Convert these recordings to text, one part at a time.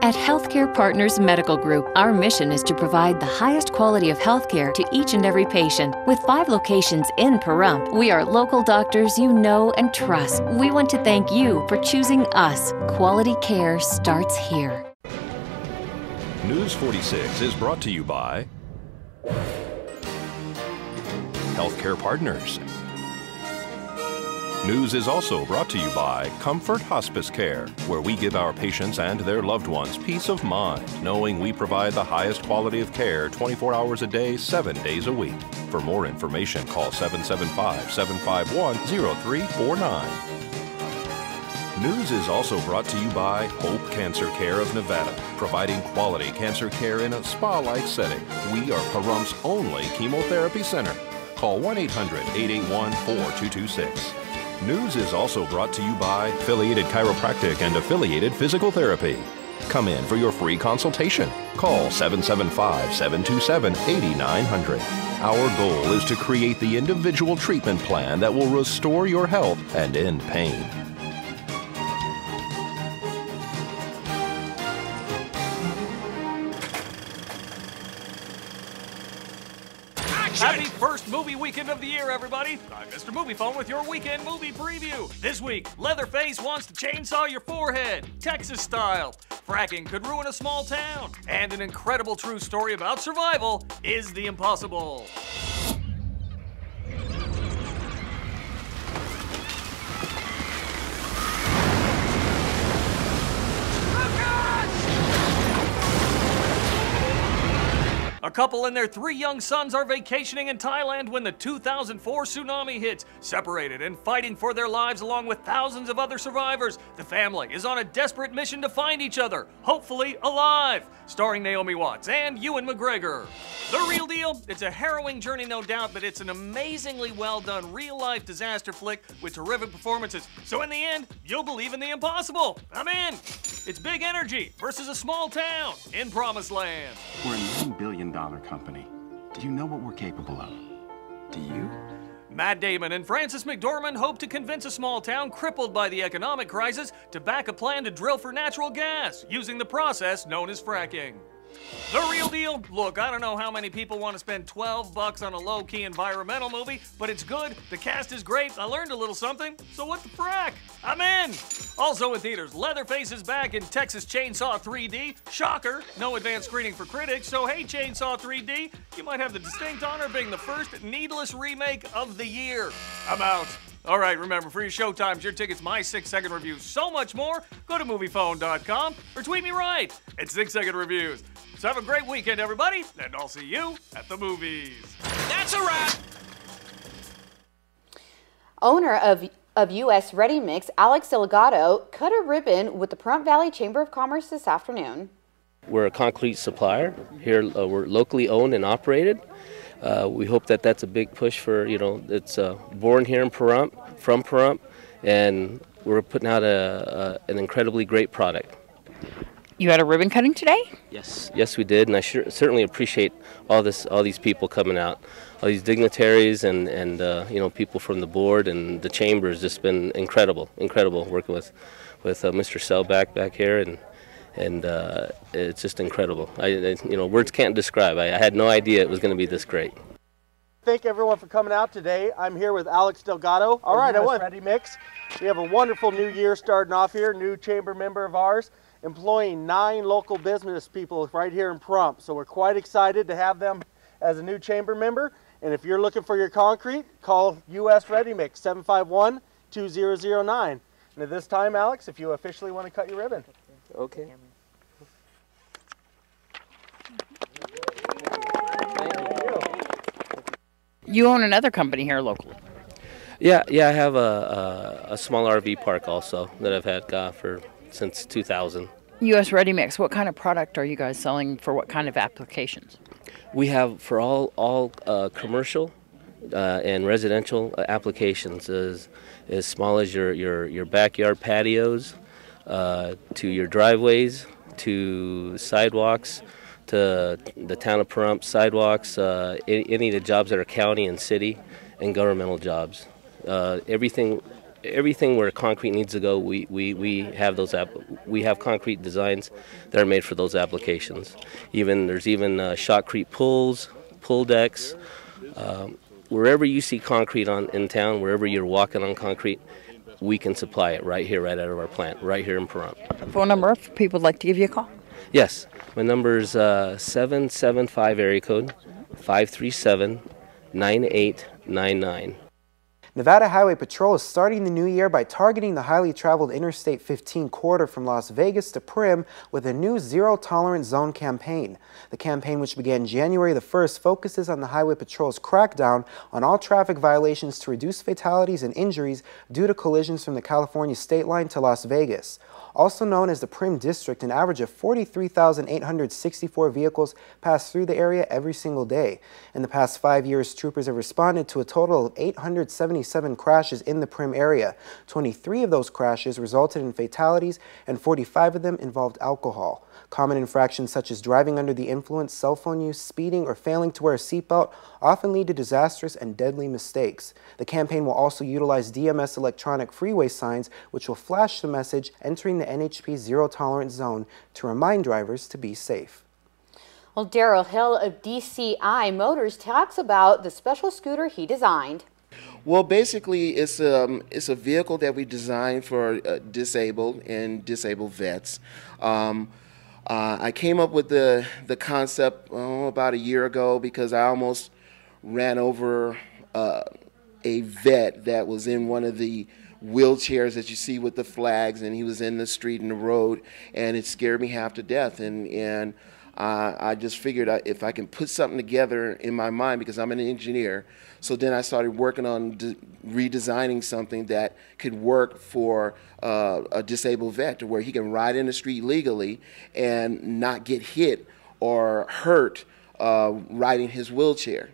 At Healthcare Partners Medical Group, our mission is to provide the highest quality of healthcare to each and every patient. With 5 locations in Pahrump, we are local doctors you know and trust. We want to thank you for choosing us. Quality care starts here. News 46 is brought to you by Healthcare Partners. News is also brought to you by Comfort Hospice Care, where we give our patients and their loved ones peace of mind, knowing we provide the highest quality of care 24 hours a day, 7 days a week. For more information, call 775-751-0349. News is also brought to you by Hope Cancer Care of Nevada, providing quality cancer care in a spa-like setting. We are Pahrump's only chemotherapy center. Call 1-800-881-4226. News is also brought to you by Affiliated Chiropractic and Affiliated Physical Therapy. Come in for your free consultation. Call 775-727-8900. Our goal is to create the individual treatment plan that will restore your health and end pain. Happy first movie weekend of the year, everybody! I'm Mr. Movie Phone with your weekend movie preview. This week, Leatherface wants to chainsaw your forehead, Texas style. Fracking could ruin a small town. And an incredible true story about survival is the impossible. A couple and their 3 young sons are vacationing in Thailand when the 2004 tsunami hits. Separated and fighting for their lives along with thousands of other survivors, the family is on a desperate mission to find each other, hopefully alive. Starring Naomi Watts and Ewan McGregor. The Real Deal? It's a harrowing journey, no doubt, but it's an amazingly well-done real-life disaster flick with terrific performances. So in the end, you'll believe in the impossible. I'm in. It's big energy versus a small town in Promised Land. We're a $9 billion company. Do you know what we're capable of? Do you? Matt Damon and Frances McDormand hope to convince a small town crippled by the economic crisis to back a plan to drill for natural gas using the process known as fracking. The Real Deal? Look, I don't know how many people want to spend $12 on a low-key environmental movie, but it's good, the cast is great, I learned a little something, so what the frack? I'm in! Also in theaters, Leatherface is back in Texas Chainsaw 3D. Shocker, no advanced screening for critics, so hey Chainsaw 3D, you might have the distinct honor of being the first needless remake of the year. I'm out. All right, remember, for your showtimes, your tickets, my 6-second reviews, so much more, go to MoviePhone.com or tweet me right at 6-second reviews. So have a great weekend, everybody, and I'll see you at the movies. That's a wrap! Owner of U.S. Ready Mix, Alex Delgado, cut a ribbon with the Pahrump Valley Chamber of Commerce this afternoon. We're a concrete supplier. Here we're locally owned and operated. We hope that that's a big push for, it's born here in Pahrump, from Pahrump, and we're putting out an incredibly great product. You had a ribbon cutting today? Yes, we did, and I certainly appreciate all these people coming out, all these dignitaries and people from the board and the chamber. Has just been incredible working with Mr. Selbach back here, and it's just incredible. Words can't describe. I had no idea it was going to be this great. Thank everyone for coming out today. I'm here with Alex Delgado. All right, Ready Mix. We have a wonderful new year starting off here, new chamber member of ours, employing 9 local business people right here in Pahrump. So we're quite excited to have them as a new chamber member. And if you're looking for your concrete, call U.S. Ready Mix, 751-2009. And at this time, Alex, if you officially want to cut your ribbon. Okay. You own another company here locally. Yeah, I have a small RV park also that I've had since 2000. U.S. Ready Mix, what kind of product are you guys selling for what kind of applications? We have for all commercial and residential applications, as small as your backyard patios, to your driveways, to sidewalks, to the town of Pahrump sidewalks, any of the jobs that are county and city, and governmental jobs. Everything everything where concrete needs to go, we have those we have concrete designs that are made for those applications. There's even shotcrete pulls, pull decks. Wherever you see concrete in town, wherever you're walking on concrete, we can supply it right here, right out of our plant, right here in Pahrump. Phone number if people would like to give you a call. Yes, my number is 775 area code 537-9899. Nevada Highway Patrol is starting the new year by targeting the highly traveled Interstate 15 corridor from Las Vegas to Primm with a new Zero Tolerance Zone campaign. The campaign, which began January the 1st, focuses on the Highway Patrol's crackdown on all traffic violations to reduce fatalities and injuries due to collisions from the California state line to Las Vegas. Also known as the Primm District, an average of 43,864 vehicles pass through the area every single day. In the past 5 years, troopers have responded to a total of 877 crashes in the Primm area. 23 of those crashes resulted in fatalities, and 45 of them involved alcohol. Common infractions such as driving under the influence, cell phone use, speeding, or failing to wear a seatbelt often lead to disastrous and deadly mistakes. The campaign will also utilize DMS electronic freeway signs, which will flash the message entering the NHP Zero Tolerance Zone to remind drivers to be safe. Well, Daryl Hill of DCI Motors talks about the special scooter he designed. Well, basically, it's a vehicle that we designed for disabled and disabled vets. I came up with the concept about a year ago because I almost ran over a vet that was in one of the wheelchairs that you see with the flags, and he was in the street in the road, and it scared me half to death. And I just figured if I can put something together in my mind, because I'm an engineer, so then I started working on redesigning something that could work for a disabled vet, to where he can ride in the street legally and not get hit or hurt riding his wheelchair.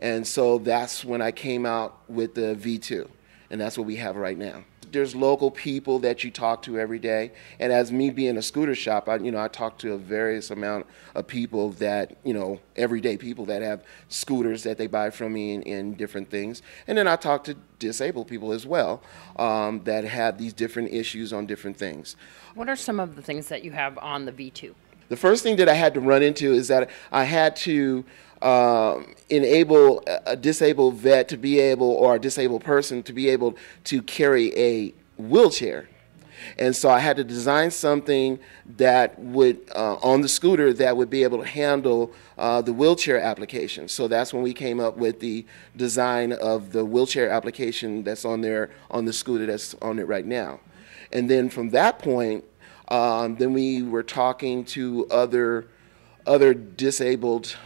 And so that's when I came out with the V2, and that's what we have right now. There's local people that you talk to every day, and as me being a scooter shop, I talk to a various amount of people that, everyday people that have scooters that they buy from me in different things. And then I talk to disabled people as well that have these different issues on different things. What are some of the things that you have on the V2? The first thing that I had to run into is that I had to enable a disabled vet to be able, or a disabled person to be able to carry a wheelchair. And so I had to design something that would, on the scooter, that would be able to handle the wheelchair application. So that's when we came up with the design of the wheelchair application that's on there, on the scooter that's on it right now. And then from that point, then we were talking to other disabled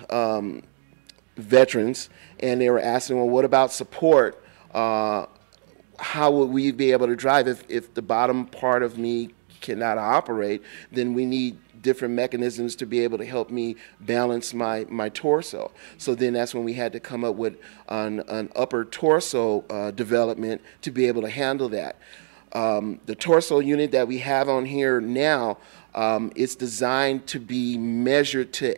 veterans, and they were asking, well, what about support? How would we be able to drive if the bottom part of me cannot operate? Then we need different mechanisms to be able to help me balance my torso. So then that's when we had to come up with an upper torso development to be able to handle that. The torso unit that we have on here now, it's designed to be measured to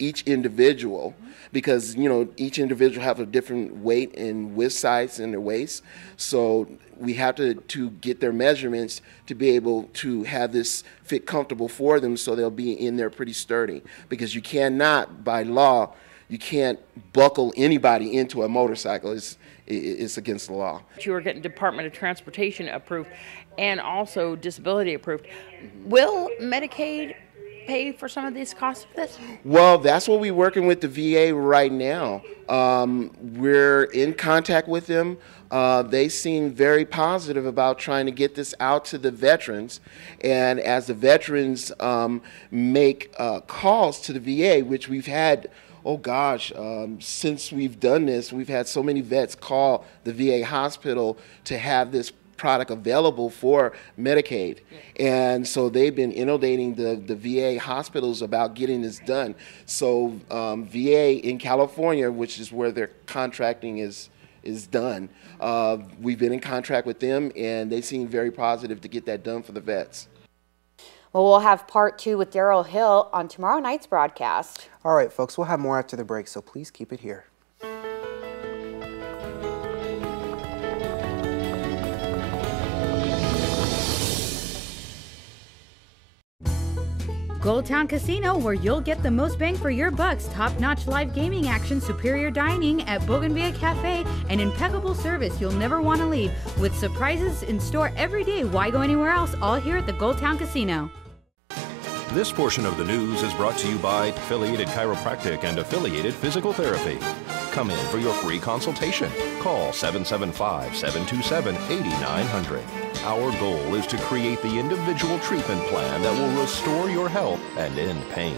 each individual, because each individual have a different weight and width size in their waist. So we have to get their measurements to be able to have this fit comfortable for them, so they'll be in there pretty sturdy. Because you cannot, by law, you can't buckle anybody into a motorcycle. It's against the law. You were getting Department of Transportation approved and also disability approved. Will Medicaid pay for some of these costs of this? Well, that's what we're working with the VA right now. We're in contact with them. They seem very positive about trying to get this out to the veterans. And as the veterans make calls to the VA, which we've had, since we've done this, we've had so many vets call the VA hospital to have this product available for Medicaid. And so they've been inundating the VA hospitals about getting this done. So VA in California, which is where their contracting is done, we've been in contract with them, and they seem very positive to get that done for the vets. Well, we'll have part 2 with Daryl Hill on tomorrow night's broadcast. All right, folks, we'll have more after the break, so please keep it here. Gold Town Casino, where you'll get the most bang for your bucks. Top-notch live gaming action, superior dining at Bougainvillea Cafe, and impeccable service you'll never want to leave. With surprises in store every day, why go anywhere else? All here at the Gold Town Casino. This portion of the news is brought to you by Affiliated Chiropractic and Affiliated Physical Therapy. Come in for your free consultation. Call 775-727-8900. Our goal is to create the individual treatment plan that will restore your health and end pain.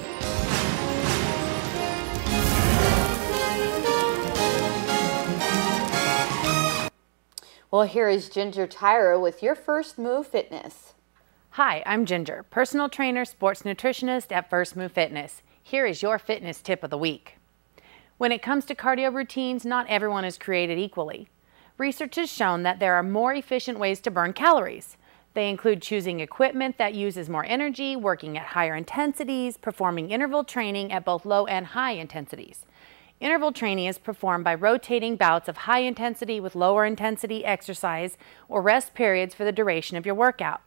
Well, here is Ginger Tyra with your First Move Fitness. Hi, I'm Ginger, personal trainer, sports nutritionist at First Move Fitness. Here is your fitness tip of the week. When it comes to cardio routines, not everyone is created equally. Research has shown that there are more efficient ways to burn calories. They include choosing equipment that uses more energy, working at higher intensities, performing interval training at both low and high intensities. Interval training is performed by rotating bouts of high intensity with lower intensity exercise or rest periods for the duration of your workout.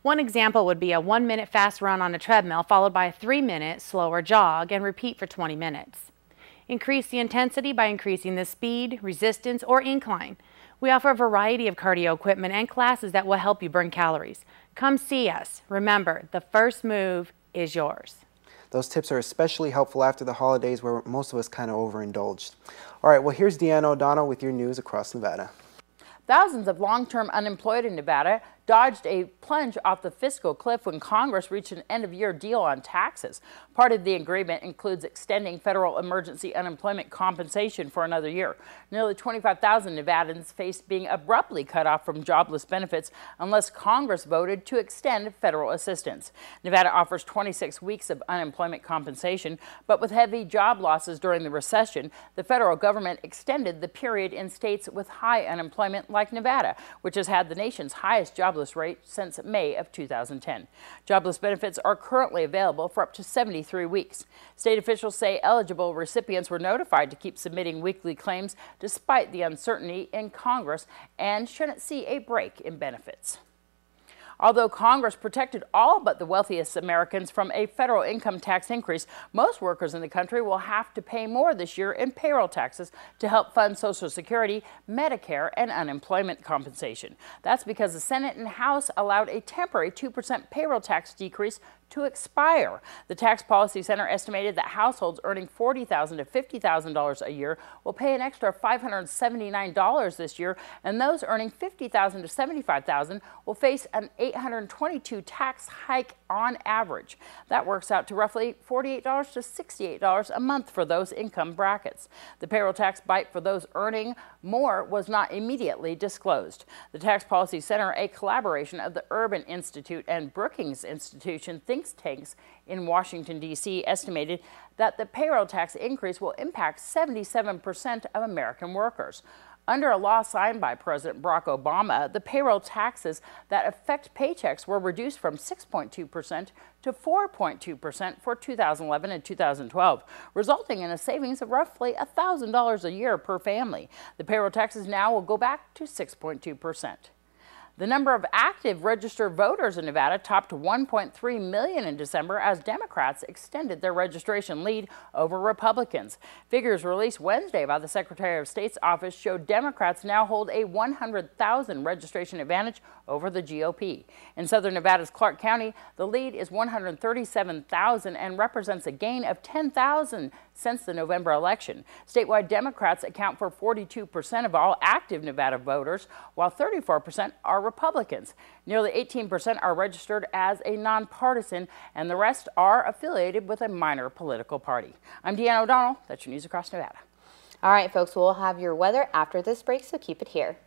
One example would be a 1-minute fast run on a treadmill followed by a 3-minute slower jog and repeat for 20 minutes. Increase the intensity by increasing the speed, resistance, or incline. We offer a variety of cardio equipment and classes that will help you burn calories. Come see us. Remember, the first move is yours. Those tips are especially helpful after the holidays where most of us kind of overindulged. All right, well, here's Deanna O'Donnell with your news across Nevada. Thousands of long-term unemployed in Nevada dodged a plunge off the fiscal cliff when Congress reached an end-of-year deal on taxes. Part of the agreement includes extending federal emergency unemployment compensation for another year. Nearly 25,000 Nevadans faced being abruptly cut off from jobless benefits unless Congress voted to extend federal assistance. Nevada offers 26 weeks of unemployment compensation, but with heavy job losses during the recession, the federal government extended the period in states with high unemployment like Nevada, which has had the nation's highest jobless rate since May of 2010. Jobless benefits are currently available for up to 73 weeks. State officials say eligible recipients were notified to keep submitting weekly claims despite the uncertainty in Congress and shouldn't see a break in benefits. Although Congress protected all but the wealthiest Americans from a federal income tax increase, most workers in the country will have to pay more this year in payroll taxes to help fund Social Security, Medicare, and unemployment compensation. That's because the Senate and House allowed a temporary 2% payroll tax decrease to expire. The Tax Policy Center estimated that households earning $40,000 to $50,000 a year will pay an extra $579 this year, and those earning $50,000 to $75,000 will face an $822 tax hike on average. That works out to roughly $48 to $68 a month for those income brackets. The payroll tax bite for those earning more was not immediately disclosed. The Tax Policy Center, a collaboration of the Urban Institute and Brookings Institution think tanks in Washington, D.C., estimated that the payroll tax increase will impact 77% of American workers. Under a law signed by President Barack Obama, the payroll taxes that affect paychecks were reduced from 6.2% to 4.2% for 2011 and 2012, resulting in a savings of roughly $1,000 a year per family. The payroll taxes now will go back to 6.2%. The number of active registered voters in Nevada topped 1.3 million in December as Democrats extended their registration lead over Republicans. Figures released Wednesday by the Secretary of State's office showed Democrats now hold a 100,000 registration advantage over the GOP. In southern Nevada's Clark County, the lead is 137,000 and represents a gain of 10,000 since the November election. Statewide Democrats account for 42% of all active Nevada voters, while 34% are Republicans. Nearly 18% are registered as a nonpartisan, and the rest are affiliated with a minor political party. I'm Deanna O'Donnell. That's your news across Nevada. All right, folks, we'll have your weather after this break, so keep it here.